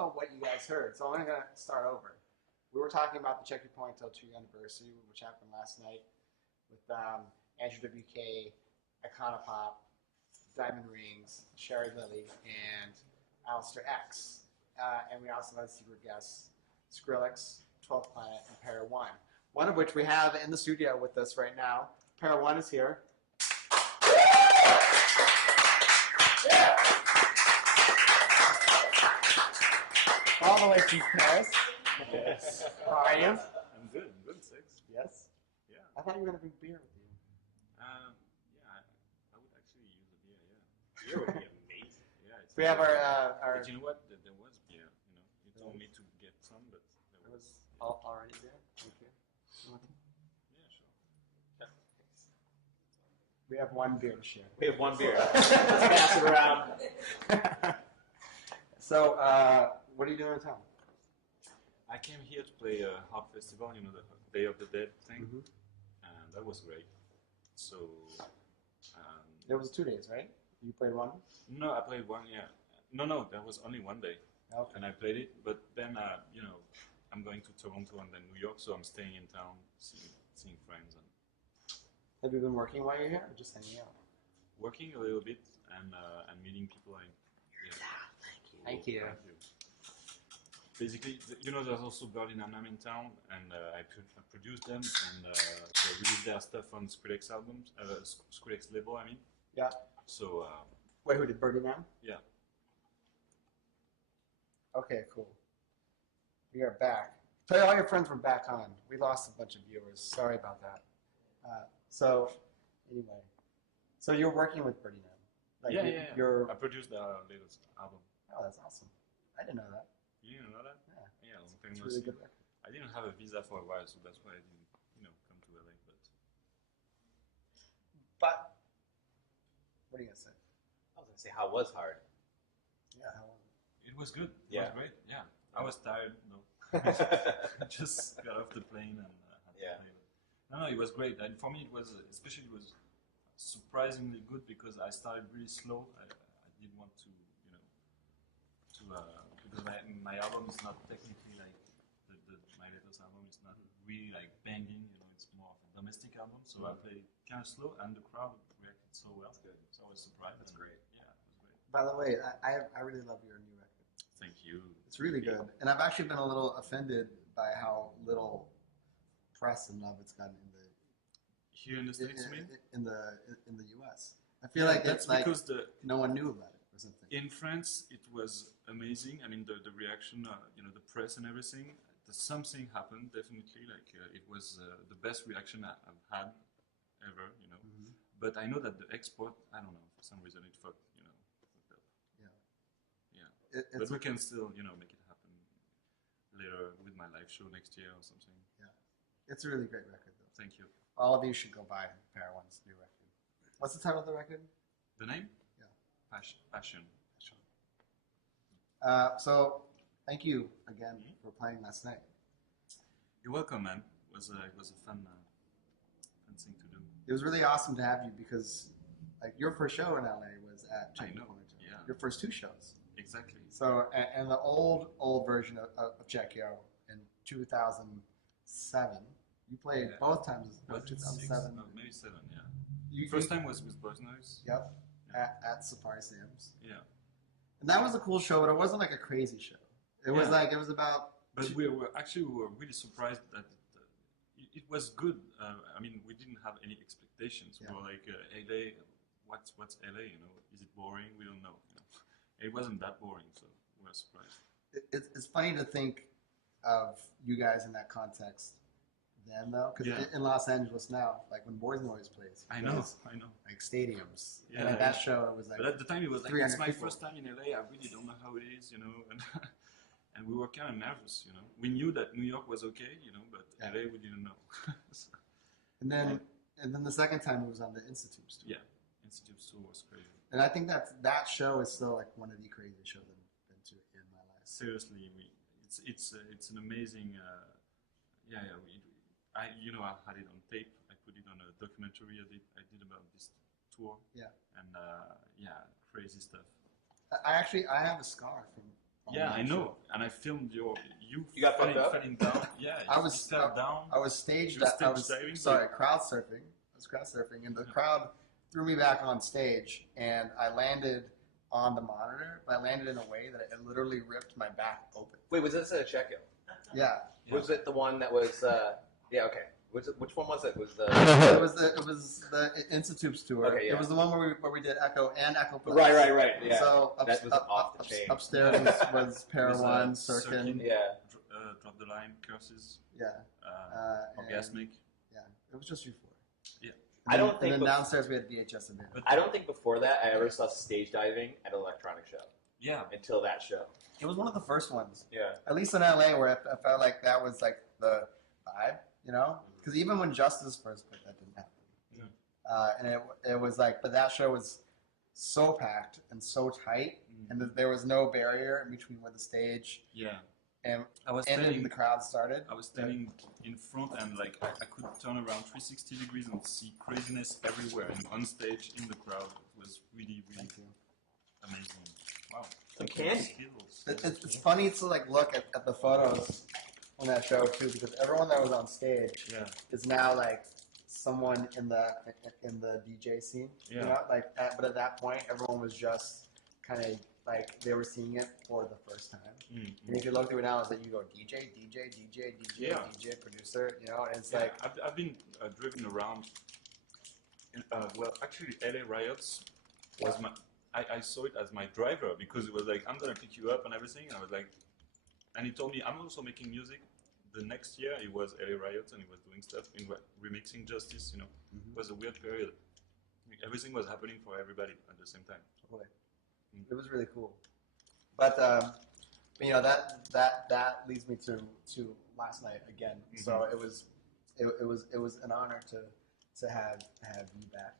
know what you guys heard, so I'm going to start over. We were talking about the Check Your Point Till 2 anniversary, which happened last night with Andrew WK, Iconopop, Diamond Rings, Sherry Lilly, and Alistair X. And we also had secret guests, Skrillex, 12th Planet, and Para One. One of which we have in the studio with us right now. Para One is here. All the way from Paris. Yes. How are you? I'm good. Six. Yes? Yeah. I thought you were going to bring beer with you. Yeah, I would actually use a beer, yeah. Beer would be amazing. Yeah. We have our But you know what? There was beer, you know. You told me to get some, but there was already there. Thank you. Yeah, sure. We have one beer to share. We have one beer. Let's pass it around. So, what are you doing in town? I came here to play a harp festival, you know, the Day of the Dead thing, and that was great. So, There was 2 days, right? You played one? no, I played one, yeah. No, there was only one day, Okay. and I played it. But then, you know, I'm going to Toronto and then New York, so I'm staying in town, seeing friends, and Have you been working while you're here, or just hanging out? working a little bit, and meeting people. Thank you. Basically, you know, there's also Berlin and I'm in town, and I produce them, and they release their stuff on Skrillex albums, Skrillex label, I mean. Yeah. So, Wait, who did Birdie Man? yeah. Okay, cool. We are back. Tell all your friends we're back on. We lost a bunch of viewers. Sorry about that. So, anyway. So you're working with Birdie Man? Like Yeah. You're... I produced their latest album. Oh, that's awesome. I didn't know that. You didn't know that? Yeah. Yeah, long time It's no really see. good record. I didn't have a visa for a while, so that's why I didn't, you know, come to LA. But, what are you going to say? I was going to say, how was hard? Yeah, how was it? It was good. It Yeah. was great. Yeah. I was tired, no. I just got off the plane and had to play. No, it was great. And for me, it was surprisingly good because I started really slow. I didn't want to, you know, because my album is not technically like my latest album is not really like banging. You know, it's more of a domestic album. So I played kind of slow, and the crowd reacted so well. That's good. So I was surprised. That's great. Yeah, it was great. By the way, I really love your new record. Thank you. It's really good. And I've actually been a little offended by how little press and love it's gotten Here in the States, you mean? in the US. I feel like that's it's like because no one knew about it or something. in France it was amazing. I mean the reaction, you know, the press and everything. Something happened definitely. Like it was the best reaction I've had ever. You know, but I know that the export, I don't know, for some reason it fucked up. Yeah. But we can still, you know, make it happen later with my live show next year or something. Yeah, it's a really great record though. Thank you. All of you should go buy Para One's new record. What's the title of the record? The name? Yeah. Passion. So, thank you again for playing last night. You're welcome, man. It was a fun thing to do. It was really awesome to have you because, like, your first show in LA was at Check Your Point. Yeah. Your first 2 shows. Exactly. So, and the old version of Check Yo in 2007, you played both times. Was it 2007? No, maybe 7. Yeah. First time was with Boys Noise. Yep. Yeah. At Safari Sam's. Yeah. And that was a cool show, but it wasn't like a crazy show. It was like, it was about... But we were really surprised that it was good. I mean, we didn't have any expectations. We were like, LA, what's LA, you know? Is it boring? We don't know. You know? It wasn't that boring, so we were surprised. It's funny to think of you guys in that context then, though, because in Los Angeles now, like when Boys Noise plays, I know. like stadiums. Yeah, and at that show, it was like. But at the time, it was like, 300 it's my people. first time in LA. I really don't know how it is, you know, and we were kind of nervous, you know. We knew that New York was okay, you know, but LA we didn't know. So, and then the second time it was on the Institute tour. Yeah, Institute tour was crazy. And I think that show is still like one of the craziest shows I've been to in my life. Seriously, it's an amazing. You know, I had it on tape. I put it on a documentary I did about this tour. Yeah. And crazy stuff. I have a scar from Yeah, that I know. show. and I filmed you got fucked up? falling down. Yeah, you fell down. I was staged. You were I was stage diving? sorry, crowd surfing. I was crowd surfing, and the crowd threw me back on stage, and I landed on the monitor, but I landed in a way that it literally ripped my back open. Wait, was this at a check-in? Yeah. Was it the one that was? Yeah, okay. Which one was it? Was the? It was the Institutes tour. Okay, yeah. It was the one where we did Echo and Echo Plus. Right. Yeah. So that was off the chain. upstairs was Para Was, One, Sirkin. Sirkin. Yeah. Drop the line, curses, Yeah. orgasmic. Yeah. It was just you four. Yeah. I don't think And then bef- downstairs we had VHS and video. But I don't think before that I ever saw stage diving at an electronic show yeah, until that show. It was one of the first ones. Yeah. At least in LA, where I felt like that was like the vibe, you know? Because even when Justice first put that didn't happen. And it was like, but that show was so packed and so tight, and there was no barrier in between where the stage and I was ended standing. and the crowd started. I was standing in front, and like I could turn around 360 degrees and see craziness everywhere, and on stage, in the crowd. It was really, really amazing. Wow. Some candy. Skills. It's funny to like look at the photos on that show too, because everyone that was on stage is now like someone in the DJ scene. Yeah. You know? But at that point, everyone was just kind of like they were seeing it for the first time. And if you look through it now, it's like you go DJ, DJ, producer. You know, and it's like I've been driven around. Well, actually, LA Riots was my. I saw it as my driver because it was like, I'm gonna pick you up and everything. And I was like, and he told me I'm also making music. The next year it was LA Riots and he was doing stuff in remixing Justice. You know, it was a weird period. Everything was happening for everybody at the same time. Totally. It was really cool. But you know that leads me to last night again. So it was an honor to have you back.